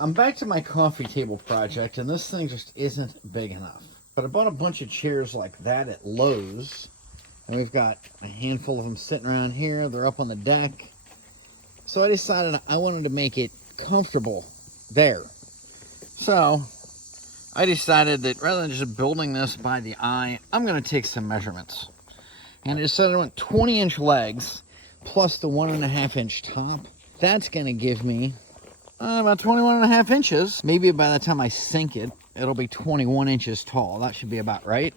I'm back to my coffee table project, and this thing just isn't big enough. But I bought a bunch of chairs like that at Lowe's, and we've got a handful of them sitting around here. They're up on the deck. So I decided I wanted to make it comfortable there. So I decided that rather than just building this by the eye, I'm going to take some measurements. And I decided I want 20-inch legs plus the 1.5-inch top. That's going to give me about 21.5 inches. Maybe by the time I sink it, it'll be 21 inches tall. That should be about right.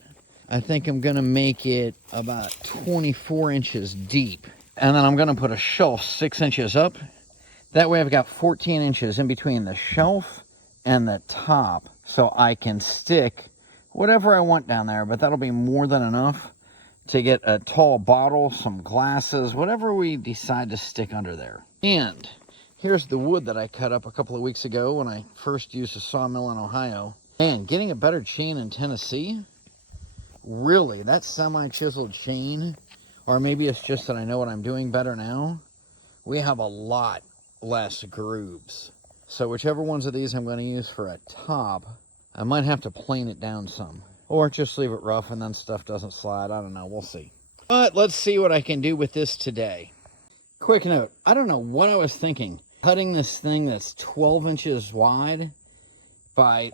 I think I'm going to make it about 24 inches deep. And then I'm going to put a shelf 6 inches up. That way I've got 14 inches in between the shelf and the top, so I can stick whatever I want down there, but that'll be more than enough to get a tall bottle, some glasses, whatever we decide to stick under there. And here's the wood that I cut up a couple of weeks ago when I first used a sawmill in Ohio. And getting a better chain in Tennessee, really, that semi-chiseled chain, or maybe it's just that I know what I'm doing better now, we have a lot less grooves. So whichever ones of these I'm going to use for a top, I might have to plane it down some. Or just leave it rough and then stuff doesn't slide. I don't know. We'll see. But let's see what I can do with this today. Quick note. I don't know what I was thinking. Cutting this thing that's 12 inches wide by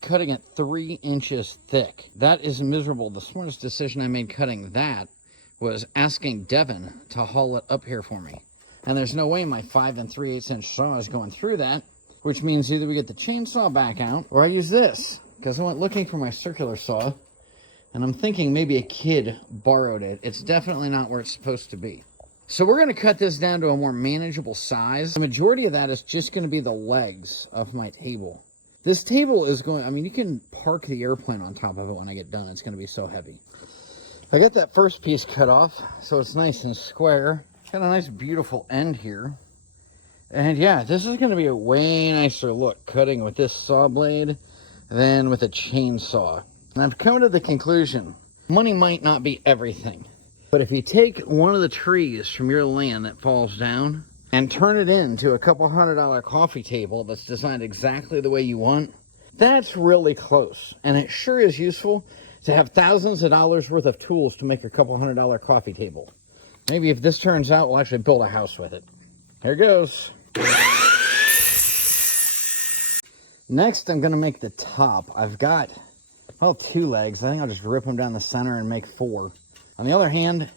cutting it 3 inches thick. That is miserable. The smartest decision I made cutting that was asking Devin to haul it up here for me. And there's no way my 5 3/8 inch saw is going through that, which means either we get the chainsaw back out or I use this, because I went looking for my circular saw and I'm thinking maybe a kid borrowed it. It's definitely not where it's supposed to be. So we're going to cut this down to a more manageable size. The majority of that is just going to be the legs of my table. This table is going, I mean, you can park the airplane on top of it when I get done. It's going to be so heavy. I got that first piece cut off, so it's nice and square. Got a nice, beautiful end here. And yeah, this is going to be a way nicer look cutting with this saw blade than with a chainsaw. And I've come to the conclusion, money might not be everything. But if you take one of the trees from your land that falls down and turn it into a couple $100 coffee table that's designed exactly the way you want, that's really close. And it sure is useful to have thousands of dollars worth of tools to make a couple $100 coffee table. Maybe if this turns out, we'll actually build a house with it. Here goes. Next, I'm going to make the top. I've got, well, 2 legs. I think I'll just rip them down the center and make 4. On the other hand,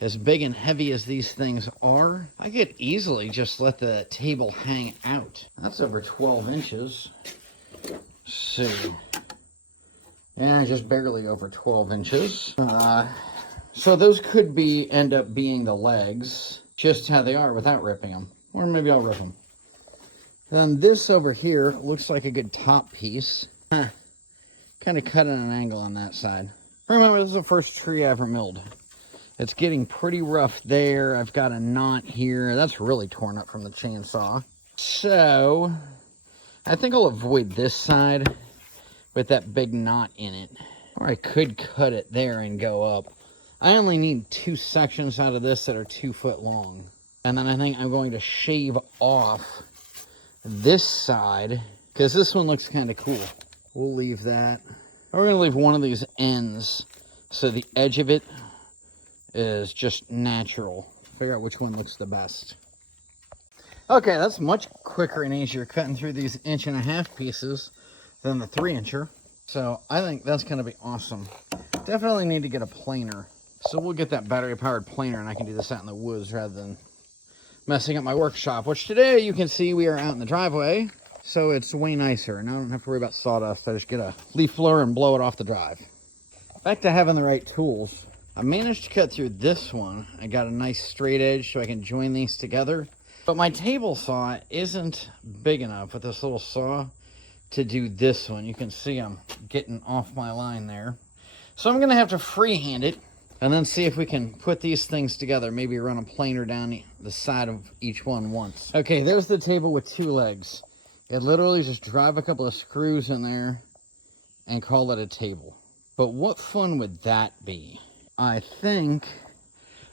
as big and heavy as these things are, I could easily just let the table hang out. That's over 12 inches. So, yeah, just barely over 12 inches. So those could end up being the legs, just how they are without ripping them. Or maybe I'll rip them. Then this over here looks like a good top piece. Kind of cut at an angle on that side. Remember, this is the first tree I ever milled. It's getting pretty rough there. I've got a knot here. That's really torn up from the chainsaw. So, I think I'll avoid this side with that big knot in it. Or I could cut it there and go up. I only need 2 sections out of this that are 2 foot long. And then I think I'm going to shave off this side, because this one looks kind of cool. We'll leave that. We're going to leave one of these ends so the edge of it is just natural. Figure out which one looks the best. Okay, that's much quicker and easier cutting through these 1.5-inch pieces than the 3-incher. So I think that's going to be awesome. Definitely need to get a planer. So we'll get that battery-powered planer and I can do this out in the woods rather than messing up my workshop, which today you can see we are out in the driveway. So it's way nicer, and I don't have to worry about sawdust. I just get a leaf blower and blow it off the drive. Back to having the right tools. I managed to cut through this one. I got a nice straight edge so I can join these together. But my table saw isn't big enough with this little saw to do this one. You can see I'm getting off my line there. So I'm going to have to freehand it and then see if we can put these things together. Maybe run a planer down the side of each one once. Okay, there's the table with 2 legs. It literally just drive a couple of screws in there and call it a table. But what fun would that be? I think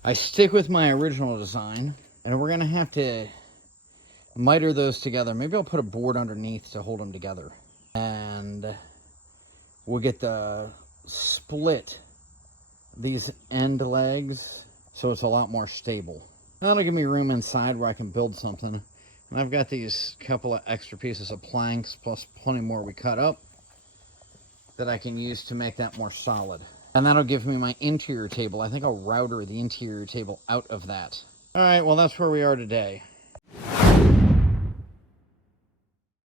I stick with my original design, and we're going to have to miter those together. Maybe I'll put a board underneath to hold them together. And we'll get the split these end legs so it's a lot more stable. That'll give me room inside where I can build something. And I've got these couple of extra pieces of planks plus plenty more we cut up that I can use to make that more solid. And that'll give me my interior table. I think I'll router the interior table out of that. All right, well, that's where we are today.